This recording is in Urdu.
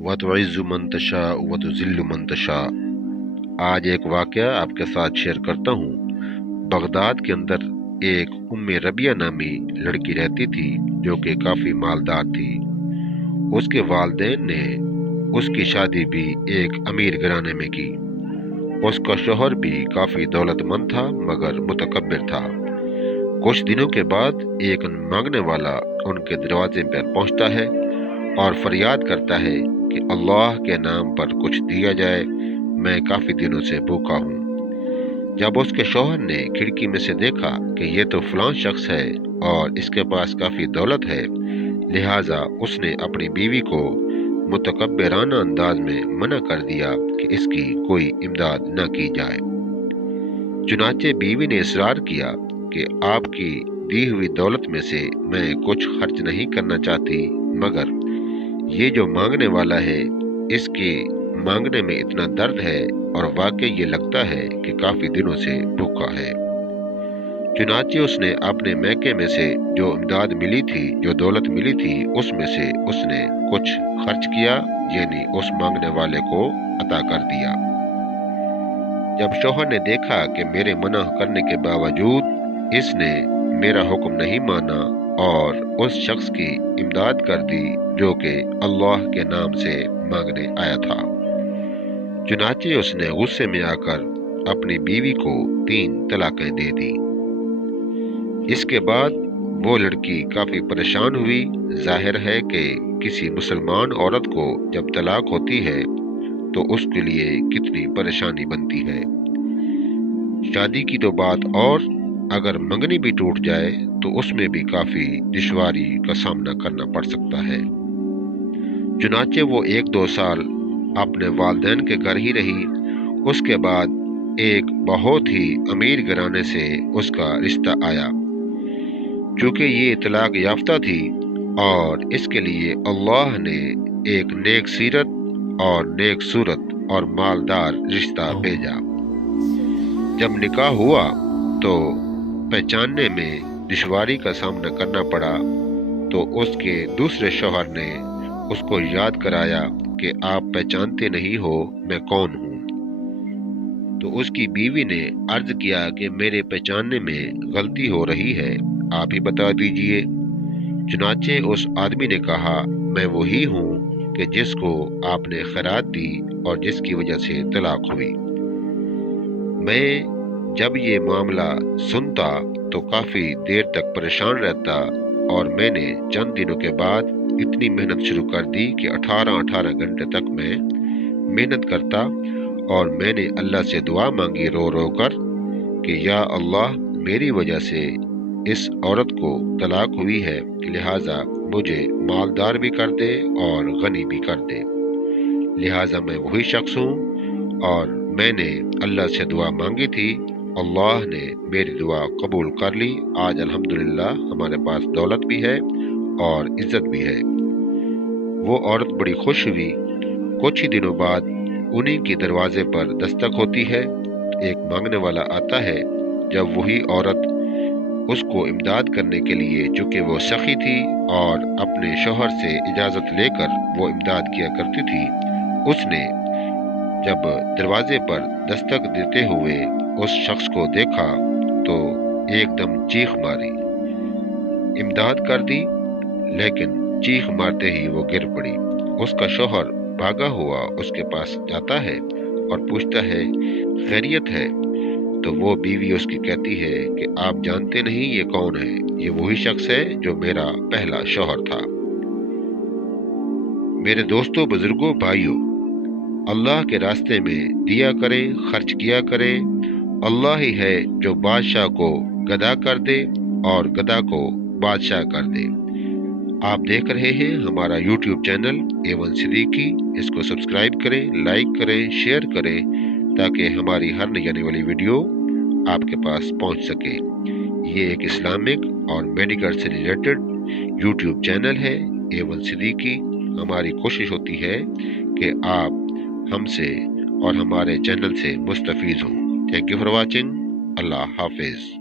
وَتُعِزُّ مَن تَشَاءُ وَتُذِلُّ مَن تَشَاءُ۔ آج ایک واقعہ آپ کے ساتھ شیئر کرتا ہوں۔ بغداد کے اندر ایک ربیہ نامی لڑکی رہتی تھی جو کہ کافی مالدار تھی۔ اس کے والدین نے اس کی شادی بھی ایک امیر گھرانے میں کی۔ اس کا شوہر بھی کافی دولت مند تھا مگر متکبر تھا۔ کچھ دنوں کے بعد ایک مانگنے والا ان کے دروازے پر پہنچتا ہے اور فریاد کرتا ہے کہ اللہ کے نام پر کچھ دیا جائے، میں کافی دنوں سے بھوکا ہوں۔ جب اس کے شوہر نے کھڑکی میں سے دیکھا کہ یہ تو فلاں شخص ہے اور اس کے پاس کافی دولت ہے، لہٰذا اس نے اپنی بیوی کو متکبرانہ انداز میں منع کر دیا کہ اس کی کوئی امداد نہ کی جائے۔ چنانچہ بیوی نے اصرار کیا کہ آپ کی دی ہوئی دولت میں سے میں کچھ خرچ نہیں کرنا چاہتی، مگر یہ جو مانگنے والا ہے اس کے مانگنے میں اتنا درد ہے اور واقعی یہ لگتا ہے کہ کافی دنوں سے بھوکا ہے۔ چنانچہ اس نے اپنے میکے میں سے جو امداد ملی تھی، جو دولت ملی تھی، اس میں سے اس نے کچھ خرچ کیا، یعنی اس مانگنے والے کو عطا کر دیا۔ جب شوہر نے دیکھا کہ میرے منع کرنے کے باوجود اس نے میرا حکم نہیں مانا اور اس شخص کی امداد کر دی جو کہ اللہ کے نام سے مانگنے آیا تھا، چنانچہ اس نے غصے میں آ کر اپنی بیوی کو 3 طلاقیں دے دی۔ اس کے بعد وہ لڑکی کافی پریشان ہوئی۔ ظاہر ہے کہ کسی مسلمان عورت کو جب طلاق ہوتی ہے تو اس کے لیے کتنی پریشانی بنتی ہے۔ شادی کی تو بات، اور اگر منگنی بھی ٹوٹ جائے تو اس میں بھی کافی دشواری کا سامنا کرنا پڑ سکتا ہے۔ چنانچہ وہ 1-2 سال اپنے والدین کے گھر ہی رہی۔ اس کے بعد ایک بہت ہی امیر گھرانے سے اس کا رشتہ آیا۔ چونکہ یہ طلاق یافتہ تھی اور اس کے لیے اللہ نے ایک نیک سیرت اور نیک صورت اور مالدار رشتہ بھیجا۔ جب نکاح ہوا تو پہچاننے میں دشواری کا سامنا کرنا پڑا، تو اس کے دوسرے شوہر نے اس کو یاد کرایا کہ آپ پہچانتے نہیں ہو میں کون ہوں۔ تو اس کی بیوی نے عرض کیا کہ میرے پہچاننے میں غلطی ہو رہی ہے، آپ ہی بتا دیجئے۔ چنانچہ اس آدمی نے کہا، میں وہی ہوں کہ جس کو آپ نے خیرات دی اور جس کی وجہ سے طلاق ہوئی۔ میں جب یہ معاملہ سنتا تو کافی دیر تک پریشان رہتا، اور میں نے چند دنوں کے بعد اتنی محنت شروع کر دی کہ 18 گھنٹے تک میں محنت کرتا، اور میں نے اللہ سے دعا مانگی رو رو کر کہ یا اللہ، میری وجہ سے اس عورت کو طلاق ہوئی ہے، لہٰذا مجھے مالدار بھی کر دے اور غنی بھی کر دے۔ لہٰذا میں وہی شخص ہوں اور میں نے اللہ سے دعا مانگی تھی، اللہ نے میری دعا قبول کر لی۔ آج الحمدللہ ہمارے پاس دولت بھی ہے اور عزت بھی ہے۔ وہ عورت بڑی خوش ہوئی۔ کچھ ہی دنوں بعد انہی کی دروازے پر دستک ہوتی ہے، ایک مانگنے والا آتا ہے۔ جب وہی عورت اس کو امداد کرنے کے لیے، چونکہ وہ سخی تھی اور اپنے شوہر سے اجازت لے کر وہ امداد کیا کرتی تھی، اس نے جب دروازے پر دستک دیتے ہوئے اس شخص کو دیکھا تو ایک دم چیخ ماری، امداد کر دی، لیکن چیخ مارتے ہی وہ گر پڑی۔ اس کا شوہر بھاگا ہوا اس کے پاس جاتا ہے اور پوچھتا ہے، خیریت ہے؟ تو وہ بیوی اس کی کہتی ہے کہ آپ جانتے نہیں یہ کون ہے، یہ وہی شخص ہے جو میرا پہلا شوہر تھا۔ میرے دوستوں، بزرگوں، بھائیوں، اللہ کے راستے میں دیا کریں، خرچ کیا کریں۔ اللہ ہی ہے جو بادشاہ کو گدا کر دے اور گدا کو بادشاہ کر دے۔ آپ دیکھ رہے ہیں ہمارا یوٹیوب چینل A1 صدیقی، اس کو سبسکرائب کریں، لائک کریں، شیئر کریں تاکہ ہماری ہر نئی آنے والی ویڈیو آپ کے پاس پہنچ سکے۔ یہ ایک اسلامک اور میڈیکل سے ریلیٹڈ یوٹیوب چینل ہے A1 صدیقی۔ ہماری کوشش ہوتی ہے کہ آپ ہم سے اور ہمارے چینل سے مستفید ہوں۔ Thank you for watching. اللہ حافظ۔